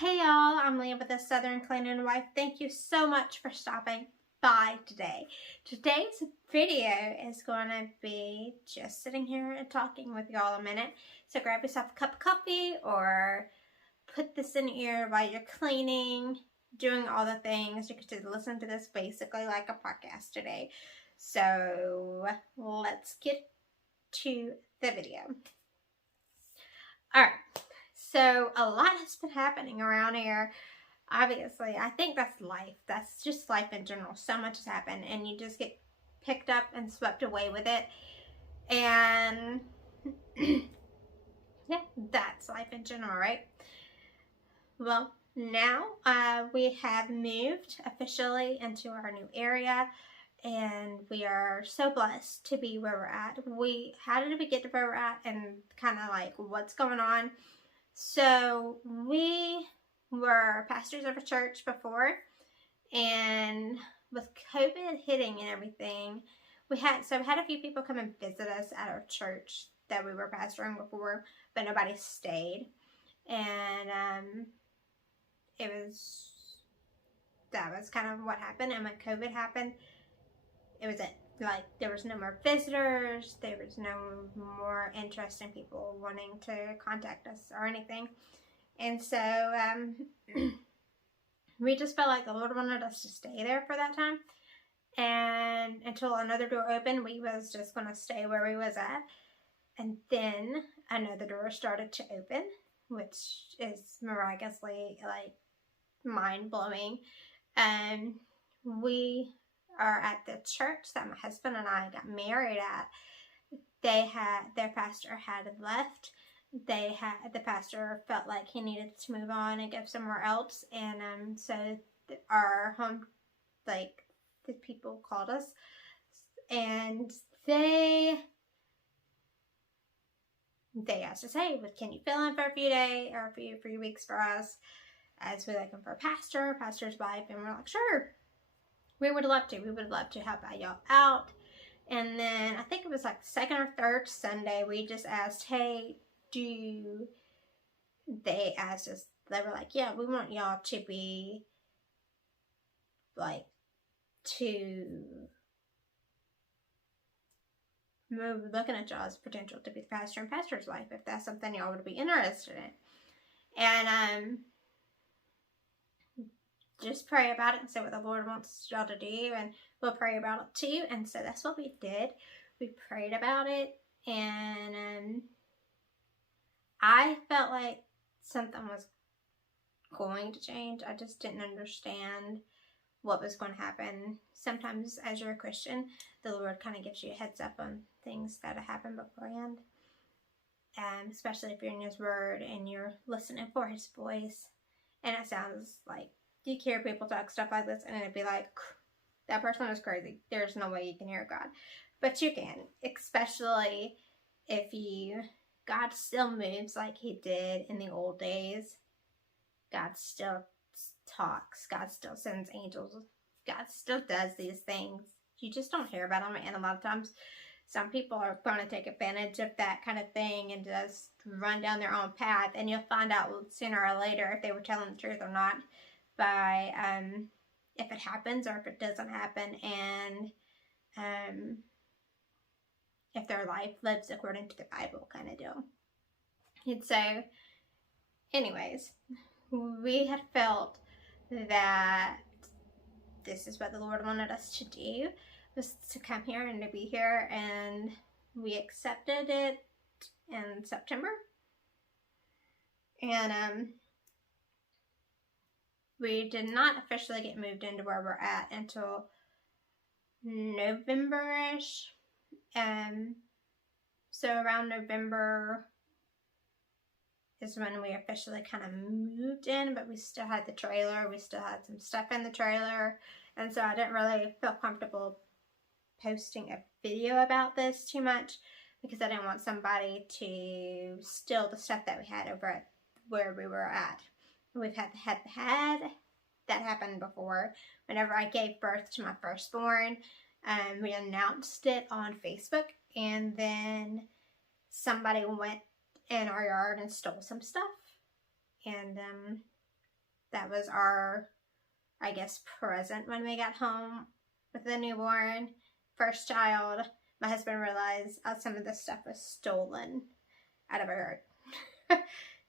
Hey y'all, I'm Leah with the Southern Cleaning Wife. Thank you so much for stopping by today. Today's video is going to be just sitting here and talking with y'all a minute. So grab yourself a cup of coffee or put this in your ear while you're cleaning, doing all the things. You could just listen to this basically like a podcast today. So let's get to the video. Alright. So a lot has been happening around here. Obviously, I think that's life. That's just life in general. So much has happened and you just get picked up and swept away with it. And yeah, that's life in general, right? Well, now we have moved officially into our new area and we are so blessed to be where we're at. How did we get to where we're at and kind of like what's going on? So we were pastors of a church before, and with COVID hitting and everything, we had a few people come and visit us at our church that we were pastoring before, but nobody stayed. And that was kind of what happened. And when COVID happened, it was it. Like, there was no more visitors, there was no more interest in people wanting to contact us or anything. And so we just felt like the Lord wanted us to stay there for that time. And until another door opened, we was just going to stay where we was at. And then another door started to open, which is miraculously like mind-blowing. And we are at the church that my husband and I got married at. Their pastor had left. The pastor felt like he needed to move on and go somewhere else, and so our home, like, the people called us, and they asked us, hey, can you fill in for a few days or a few weeks for us, as we're looking for a pastor's wife, and we're like, sure. We would love to. We would love to help y'all out. And then I think it was like second or third Sunday, we just asked, hey, they asked us, they were like, yeah, we want y'all to be like, looking at y'all's potential to be the pastor and pastor's wife, if that's something y'all would be interested in. And just pray about it and say what the Lord wants y'all to do, and we'll pray about it too. And so that's what we did. We prayed about it, and I felt like something was going to change. I just didn't understand what was going to happen. Sometimes as you're a Christian, the Lord kind of gives you a heads up on things that have happened beforehand, and especially if you're in His Word and you're listening for His voice. And it sounds like you hear people talk stuff like this and it'd be like, that person is crazy. There's no way you can hear God. But you can, especially if God still moves like He did in the old days. God still talks. God still sends angels. God still does these things. You just don't hear about them. And a lot of times, some people are going to take advantage of that kind of thing and just run down their own path. And you'll find out sooner or later if they were telling the truth or not, by if it happens or if it doesn't happen, and if their life lives according to the Bible, kind of deal. And so, anyways, we had felt that this is what the Lord wanted us to do, was to come here and to be here, and we accepted it in September. And we did not officially get moved into where we're at until November-ish. So around November is when we officially kind of moved in, but we still had the trailer. We still had some stuff in the trailer. And so I didn't really feel comfortable posting a video about this too much, because I didn't want somebody to steal the stuff that we had over at where we were at. We've had that happen before. Whenever I gave birth to my firstborn, we announced it on Facebook, and then somebody went in our yard and stole some stuff. And that was our, I guess, present when we got home with the newborn, first child. My husband realized some of the stuff was stolen out of our yard.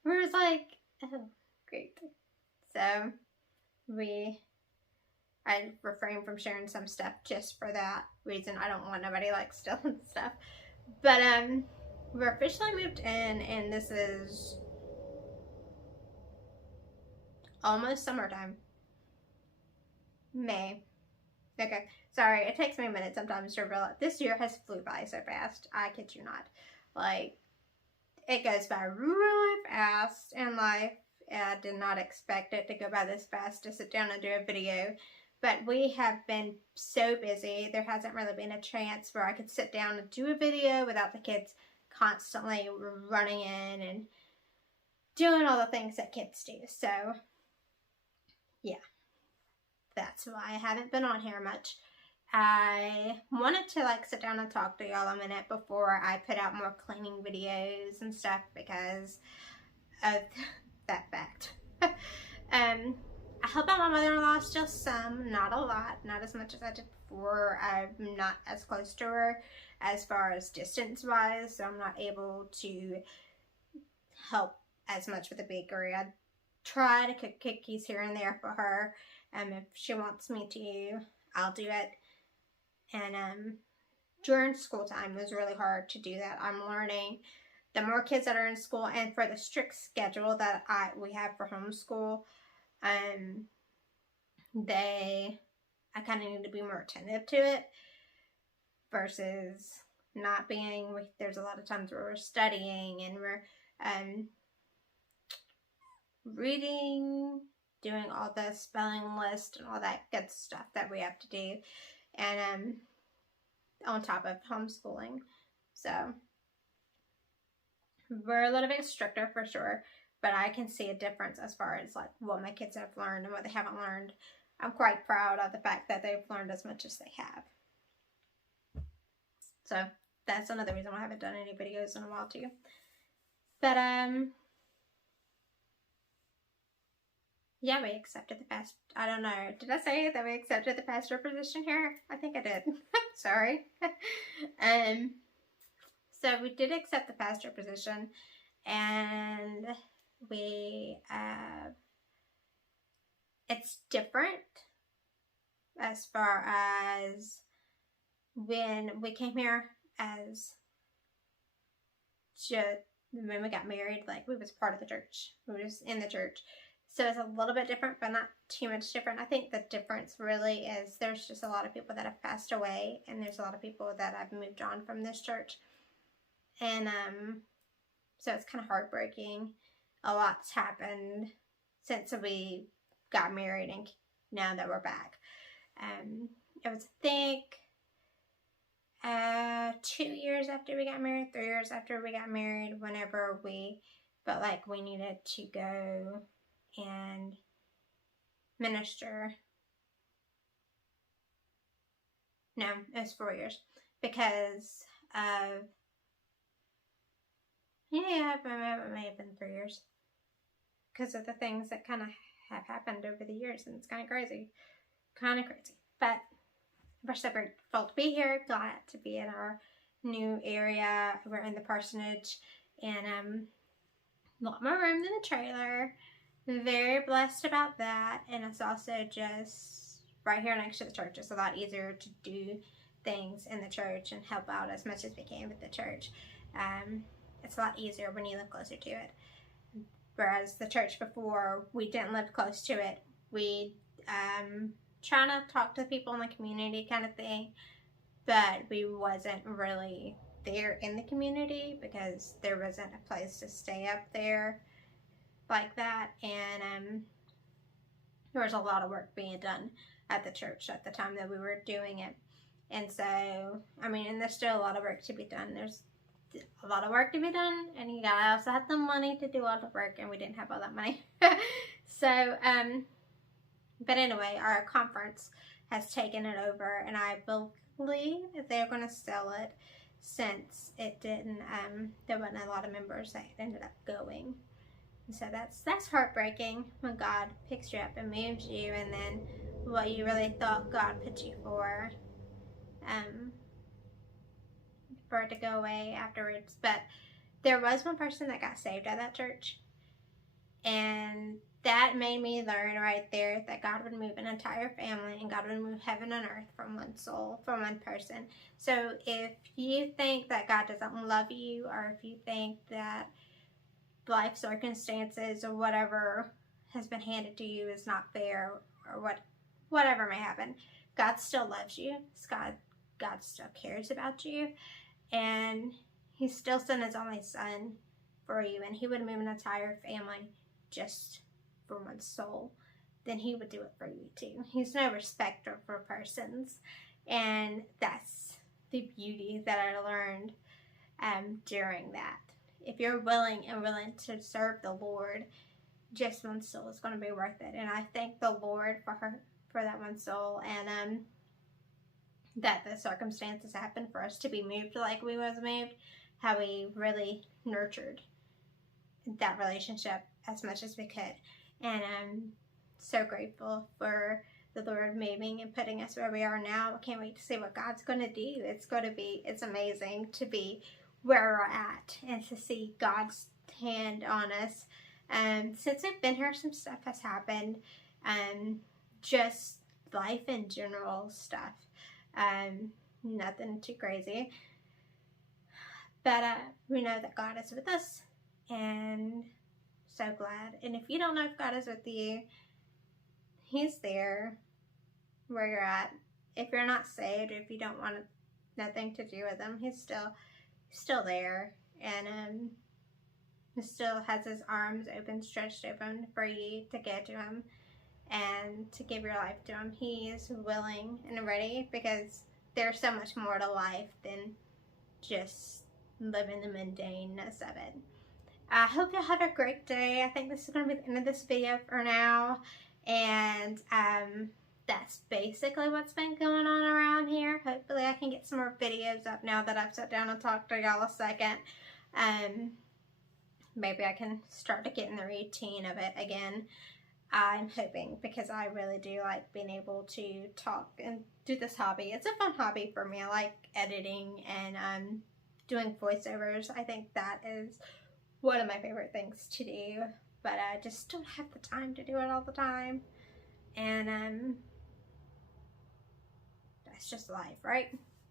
We was like, oh, great. So I refrained from sharing some stuff just for that reason. I don't want nobody like stealing stuff. But we're officially moved in, and this is almost summertime. May. Okay, sorry, it takes me a minute sometimes to realize this year has flew by so fast. I kid you not. Like, it goes by really fast in life. I did not expect it to go by this fast to sit down and do a video. But we have been so busy, there hasn't really been a chance where I could sit down and do a video without the kids constantly running in and doing all the things that kids do. So, yeah. That's why I haven't been on here much. I wanted to like sit down and talk to y'all a minute before I put out more cleaning videos and stuff because of that fact. I help out my mother-in-law still some, not a lot, not as much as I did before. I'm not as close to her as far as distance-wise, so I'm not able to help as much with the bakery. I try to cook cookies here and there for her. If she wants me to, I'll do it. And during school time, it was really hard to do that. I'm learning the more kids that are in school, and for the strict schedule that we have for homeschool, I kind of need to be more attentive to it versus not being. There's a lot of times where we're studying and we're reading, doing all the spelling list and all that good stuff that we have to do, and on top of homeschooling. So we're a little bit stricter for sure, but I can see a difference as far as like what my kids have learned and what they haven't learned. I'm quite proud of the fact that they've learned as much as they have. So that's another reason why I haven't done any videos in a while too. But yeah, we accepted the pastor. I don't know. Did I say that we accepted the pastor position here? I think I did. Sorry. So we did accept the pastor position, and it's different as far as when we came here as just when we got married, like we was part of the church. We were just in the church. So it's a little bit different, but not too much different. I think the difference really is there's just a lot of people that have passed away, and there's a lot of people that have moved on from this church. And so it's kind of heartbreaking. A lot's happened since we got married and now that we're back. It was, I think, 2 years after we got married, 3 years after we got married, whenever we felt like we needed to go and minister. No, it was 4 years because of, yeah, it may have been 3 years because of the things that kind of have happened over the years, and it's kind of crazy. But we're so grateful to be here, glad to be in our new area. We're in the parsonage, and a lot more room than the trailer. Very blessed about that, and it's also just right here next to the church. It's a lot easier to do things in the church and help out as much as we can with the church. It's a lot easier when you live closer to it. Whereas the church before, we didn't live close to it. We trying to talk to people in the community kind of thing, but we wasn't really there in the community because there wasn't a place to stay up there like that, and there was a lot of work being done at the church at the time that we were doing it. And so, I mean, and there's still a lot of work to be done. There's a lot of work to be done, and you gotta also have the money to do all the work, and we didn't have all that money. So, but anyway, our conference has taken it over, and I believe they're going to sell it since it didn't, there wasn't a lot of members that ended up going. And so that's heartbreaking when God picks you up and moves you, and then what you really thought God put you for it to go away afterwards. But there was one person that got saved at that church, and that made me learn right there that God would move an entire family, and God would move heaven and earth from one soul, from one person. So if you think that God doesn't love you, or if you think that life circumstances or whatever has been handed to you is not fair, or whatever may happen, God still loves you. God still cares about you, and he still sent his only son for you, and he would move an entire family just for one soul. Then he would do it for you too. He's no respecter for persons, and that's the beauty that I learned during that. If you're willing to serve the Lord, just one soul is going to be worth it. And I thank the Lord for that one soul, and that the circumstances happened for us to be moved like we was moved, how we really nurtured that relationship as much as we could. And I'm so grateful for the Lord moving and putting us where we are now. I can't wait to see what God's going to do. It's amazing to be where we're at and to see God's hand on us. Since I've been here, some stuff has happened, just life in general stuff, nothing too crazy, but we know that God is with us, and so glad. And if you don't know if God is with you, he's there where you're at. If you're not saved, if you don't want nothing to do with him, he's still there, and he still has his arms open, stretched open for you to get to him and to give your life to him. He is willing and ready, because there's so much more to life than just living the mundaneness of it. I hope you have a great day. I think this is going to be the end of this video for now, and that's basically what's been going on around here. Hopefully I can get some more videos up now that I've sat down and talked to y'all a second. Maybe I can start to get in the routine of it again. I'm hoping, because I really do like being able to talk and do this hobby. It's a fun hobby for me. I like editing and doing voiceovers. I think that is one of my favorite things to do, but I just don't have the time to do it all the time. And that's just life, right?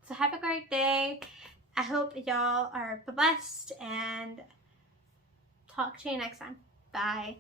So have a great day. I hope y'all are blessed, and talk to you next time. Bye.